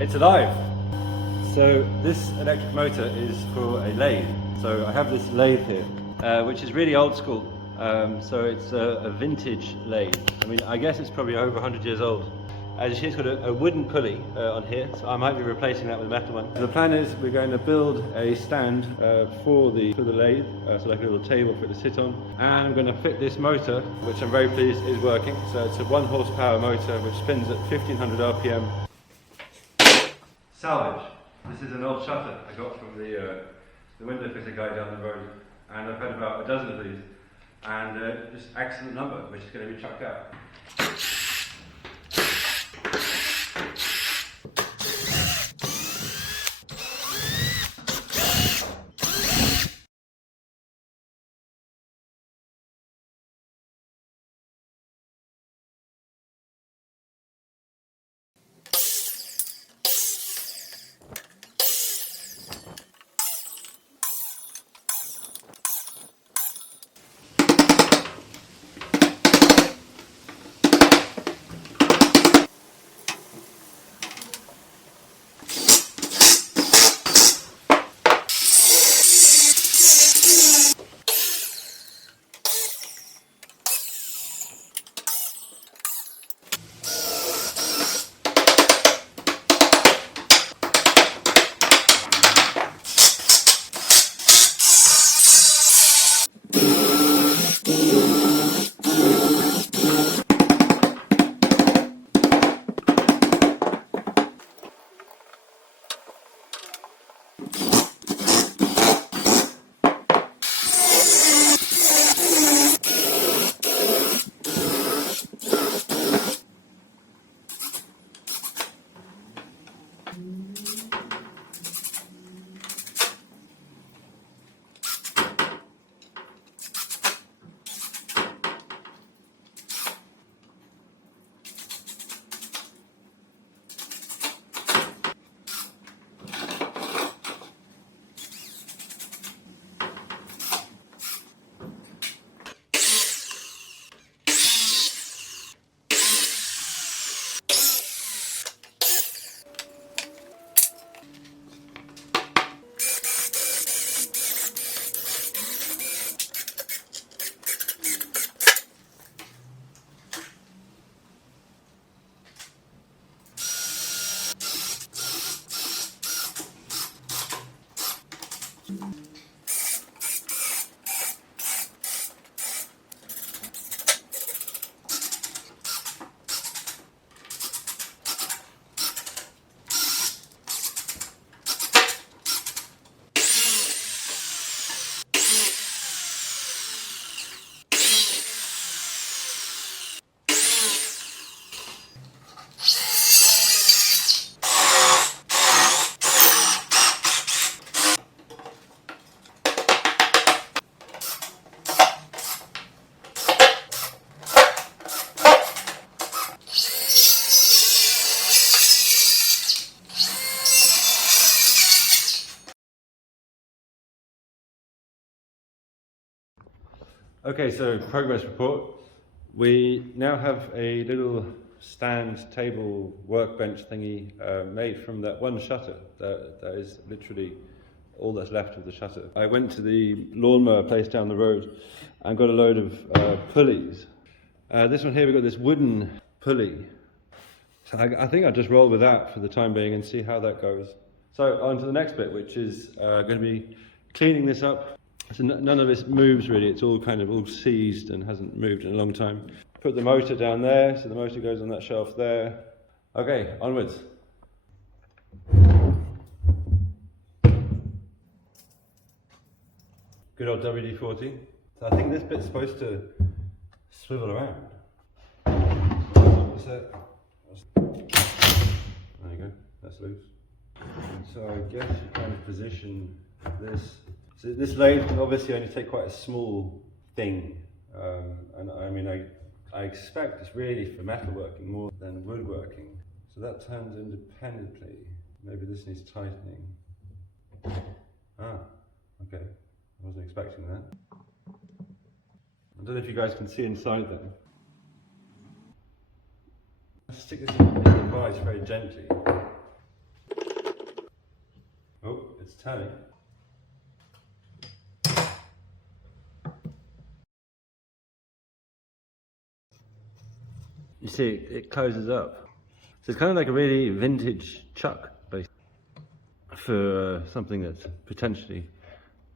It's alive! So this electric motor is for a lathe. So I have this lathe here, which is really old school. So it's a vintage lathe. I mean, I guess it's probably over 100 years old. As you see, it's got a wooden pulley on here, so I might be replacing that with a metal one. So the plan is we're going to build a stand for the lathe, so like a little table for it to sit on. And I'm going to fit this motor, which I'm very pleased is working. So it's a 1 horsepower motor which spins at 1500 RPM. Salvage. This is an old shutter I got from the window fitter guy down the road, and I've had about a dozen of these, and just excellent number, which is going to be chucked out. Okay, so progress report. We now have a little stand table workbench thingy made from that one shutter. That is literally all that's left of the shutter. I went to the lawnmower place down the road and got a load of pulleys. This one here, we've got this wooden pulley. So I think I'll just roll with that for the time being and see how that goes. So on to the next bit, which is going to be cleaning this up. So none of this moves really, it's all kind of all seized and hasn't moved in a long time. Put the motor down there, so the motor goes on that shelf there. Okay, onwards. Good old WD-40. So I think this bit's supposed to swivel around. What's that? There you go, that's loose. And so I guess you kind of position this. So this lathe can obviously only take quite a small thing, and I mean I expect it's really for metalworking more than woodworking. So that turns independently. Maybe this needs tightening. Ah, okay. I wasn't expecting that. I don't know if you guys can see inside them. I'll stick this in the vise very gently. It's turning. You see, it closes up. So it's kind of like a really vintage chuck, basically, for something that's potentially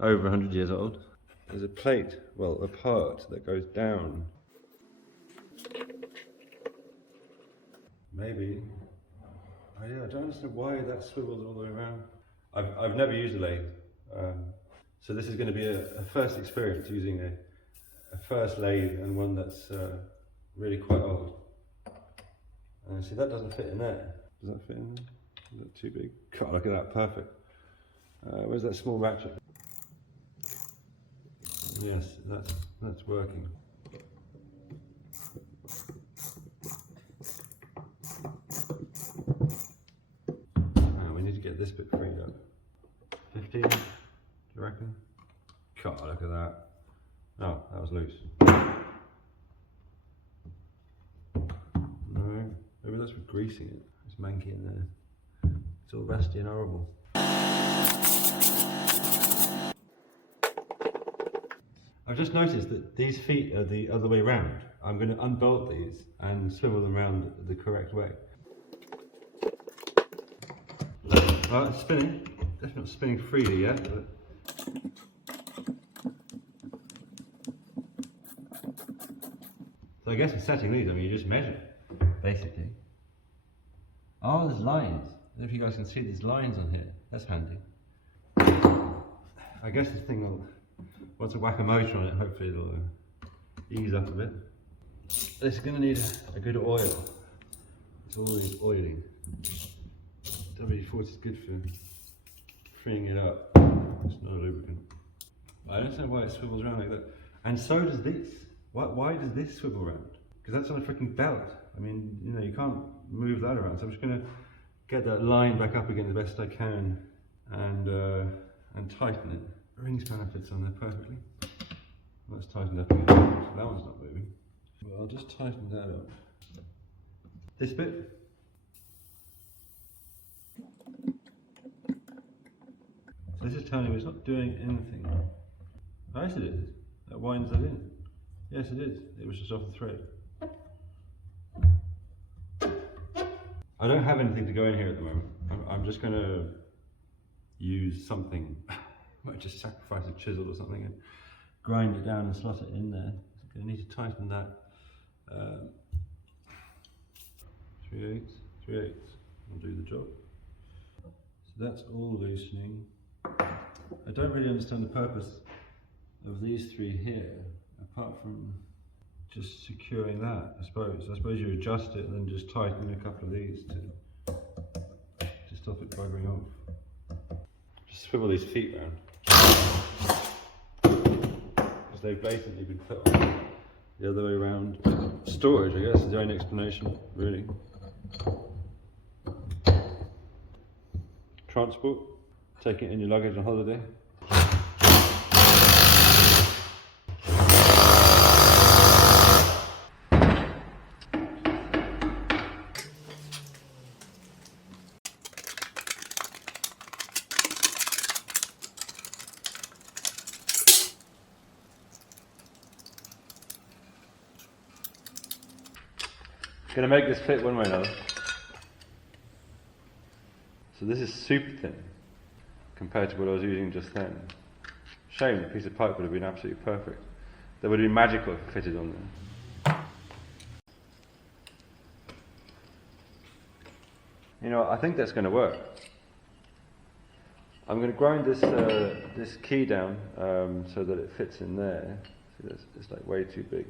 over 100 years old. There's a plate, well, a part that goes down. Maybe. Oh yeah, I don't understand why that swivels all the way around. I've never used a lathe, so this is going to be a first experience using a first lathe, and one that's really quite old. And see, that doesn't fit in there. Does that fit in there? Is that too big? God, look at that, perfect. Where's that small ratchet? Yes, that's working. We need to get this bit freed up. 15, do you reckon? God, look at that. Oh, that was loose. No, maybe that's for greasing it. It's manky in there. It's all rusty and horrible. I've just noticed that these feet are the other way round. I'm going to unbolt these and swivel them around the correct way. Oh, it's spinning. Definitely not spinning freely yet, but... So I guess for setting these, I mean, you just measure, basically. Oh, there's lines. I don't know if you guys can see there's lines on here. That's handy. I guess this thing will, once I whack a motor on it, hopefully it'll ease up a bit. This is going to need a good oil. It's always oiling. WD-40 is good for freeing it up. It's not a lubricant. I don't understand why it swivels around like that. And so does this. Why does this swivel around? Because that's on a freaking belt. I mean, you know, you can't move that around. So I'm just going to get that line back up again the best I can and tighten it. The ring spanner fits on there perfectly. That's tightened up again. So that one's not moving. Well, I'll just tighten that up. This bit. So this is telling me it's not doing anything. Oh, yes, it is. That winds that in. Yes, it is. It was just off the thread. I don't have anything to go in here at the moment. I'm just going to use something. Might just sacrifice a chisel or something and grind it down and slot it in there. So I'm going to need to tighten that. 3/8, 3/8 will do the job. So that's all loosening. I don't really understand the purpose of these three here, apart from just securing that, I suppose. I suppose you adjust it and then just tighten a couple of these to stop it buggering off. Just swivel these feet around. Because they've blatantly been put on the other way around. Storage, I guess, is the only explanation, really. Transport, taking it in your luggage on holiday. Gonna make this fit one way or another. So this is super thin compared to what I was using just then. Shame, the piece of pipe would have been absolutely perfect. That would have been magical if it fitted on there. You know, I think that's going to work. I'm going to grind this this key down so that it fits in there. See, it's like way too big.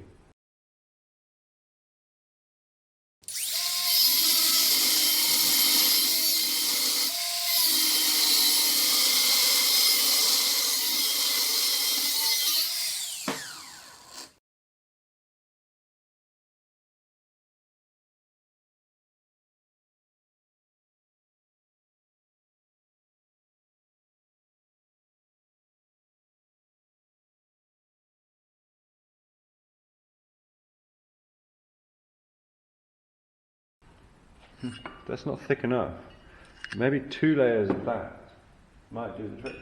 That's not thick enough. Maybe 2 layers of that. might do the trick.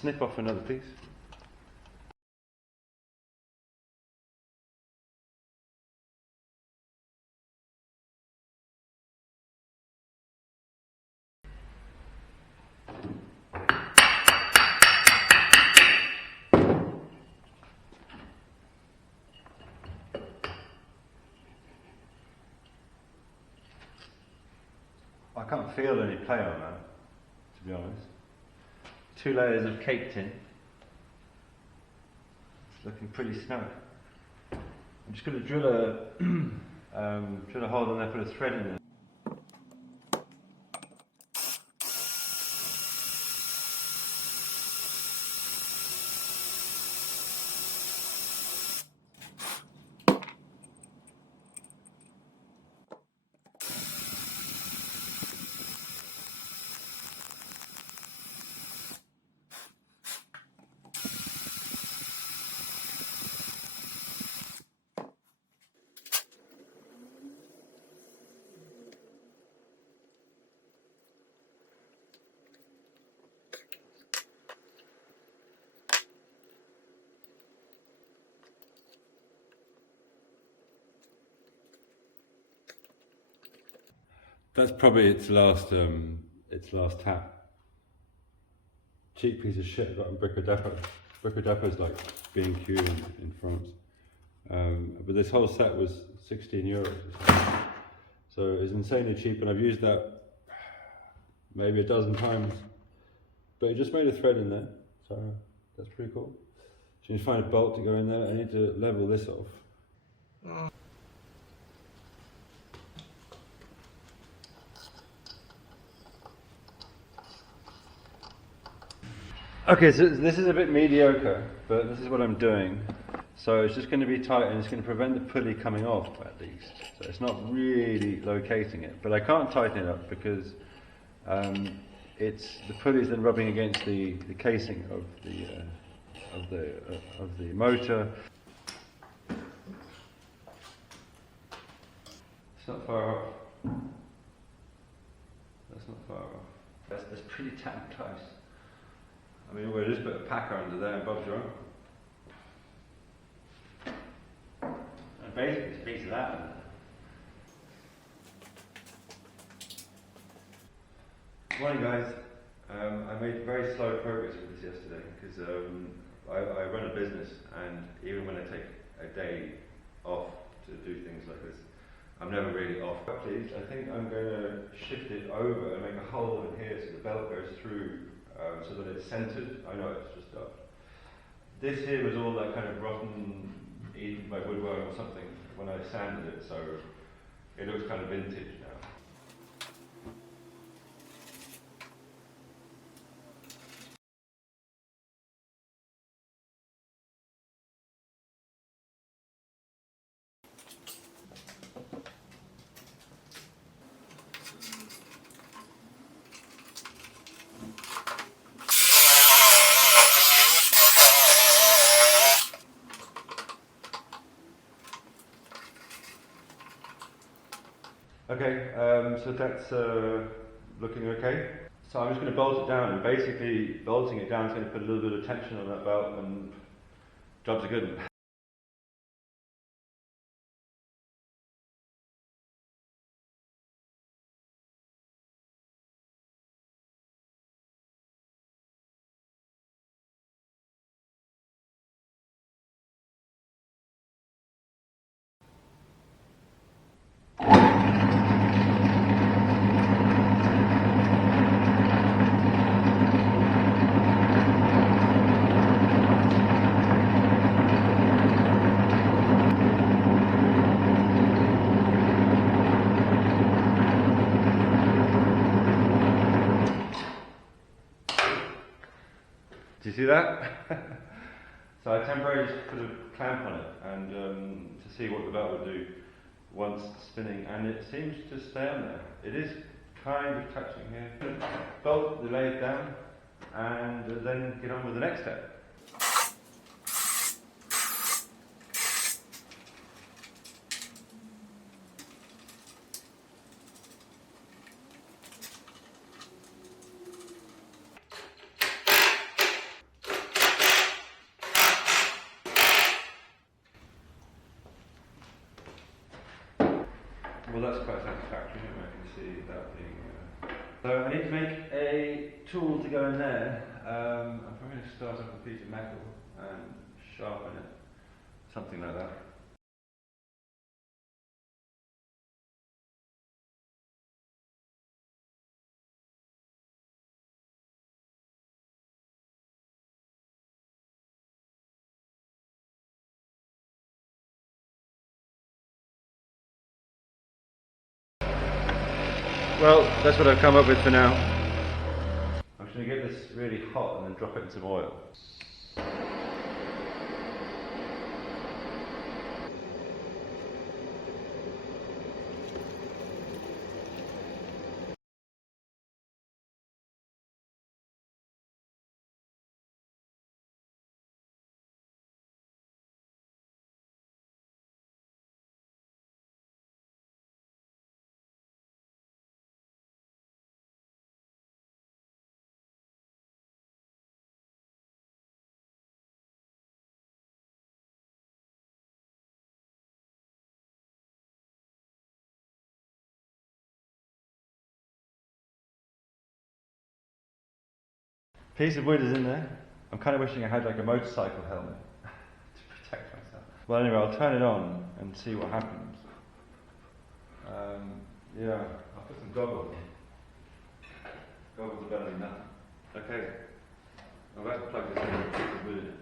Snip off another piece. I can't feel any play on that, to be honest. 2 layers of cake tin. It's looking pretty snug. I'm just going to drill a hole in there, put a thread in there. That's probably its last tap. Cheap piece of shit I got in Brico Dépôt. Brico Dépôt is like B&Q in France. But this whole set was 16 euros. So it's insanely cheap, and I've used that maybe a dozen times. But it just made a thread in there, so that's pretty cool. So you need to find a bolt to go in there. I need to level this off. Okay, so this is a bit mediocre, but this is what I'm doing. So it's just going to be tight, and it's going to prevent the pulley coming off at least. So it's not really locating it, but I can't tighten it up because the pulley is then rubbing against the casing of the motor. It's not far off. That's not far off. That's pretty damn close. I mean, we'll just put a packer under there and Bob's your uncle. And basically, it's a piece of that. Morning, guys. I made very slow progress with this yesterday because I run a business, and even when I take a day off to do things like this, I'm never really off. Please, I think I'm going to shift it over and make a hole in here so the belt goes through. So that it's centered. I know it's just up. This here was all that kind of rotten, eaten by woodworm or something when I sanded it, so it looks kind of vintage now. Okay, so that's looking okay. So I'm just going to bolt it down, and basically bolting it down is going to put a little bit of tension on that belt, and job's a good one. Do you see that? So I temporarily just put a clamp on it and to see what the belt would do once spinning, and it seems to stay on there. It is kind of touching here. Bolt the lathe down and then get on with the next step. Well, that's quite satisfactory, I can see that being. So I need to make a tool to go in there. I'm probably going to start off with a piece of metal and sharpen it, something like that. Well, that's what I've come up with for now. I'm just going to get this really hot and then drop it in some oil. Piece of wood is in there. I'm kind of wishing I had like a motorcycle helmet to protect myself. Well, anyway, I'll turn it on and see what happens. Yeah, I'll put some goggles on. Goggles are better than nothing. Okay, I'm about to plug this in with a piece of wood in it.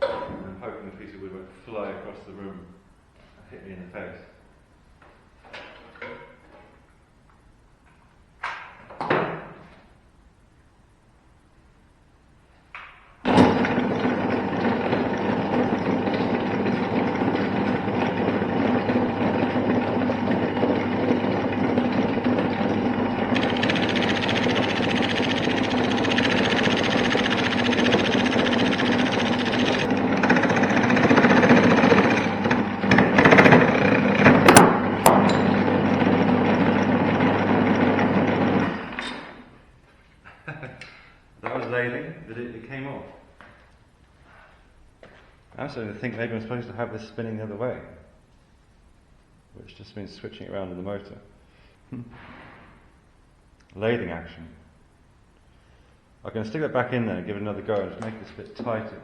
I'm hoping the piece of wood won't fly across the room and hit me in the face. That was lathing, but it came off. I'm starting to think maybe I'm supposed to have this spinning the other way, which just means switching it around in the motor. Lathing action. I'm going to stick that back in there and give it another go and just make this a bit tighter.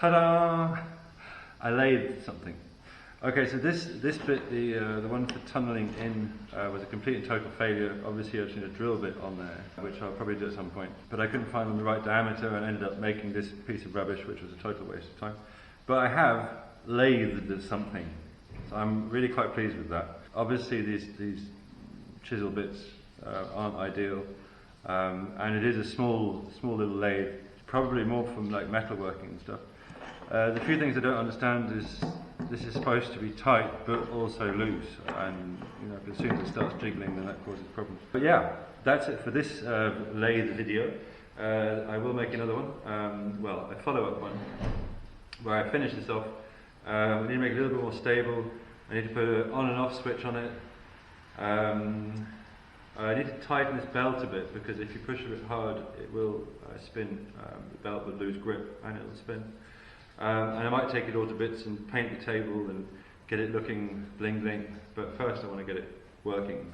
Ta-da! I lathed something. Okay, so this bit, the one for tunnelling in, was a complete and total failure. Obviously, I've seen a drill bit on there, which I'll probably do at some point. But I couldn't find the right diameter and ended up making this piece of rubbish, which was a total waste of time. But I have lathed something, so I'm really quite pleased with that. Obviously, these chisel bits aren't ideal, and it is a small little lathe, probably more from like metalworking and stuff. The few things I don't understand is this is supposed to be tight but also loose, and as soon as it starts jiggling, then that causes problems. But yeah, that's it for this lathe video. I will make another one, well, a follow-up one, where I finish this off. We need to make it a little bit more stable. I need to put an on and off switch on it. I need to tighten this belt a bit, because if you push a bit hard it will spin. The belt will lose grip and it will spin. And I might take it all to bits and paint the table and get it looking bling bling, but first I want to get it working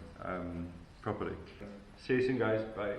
properly. See you soon guys, bye.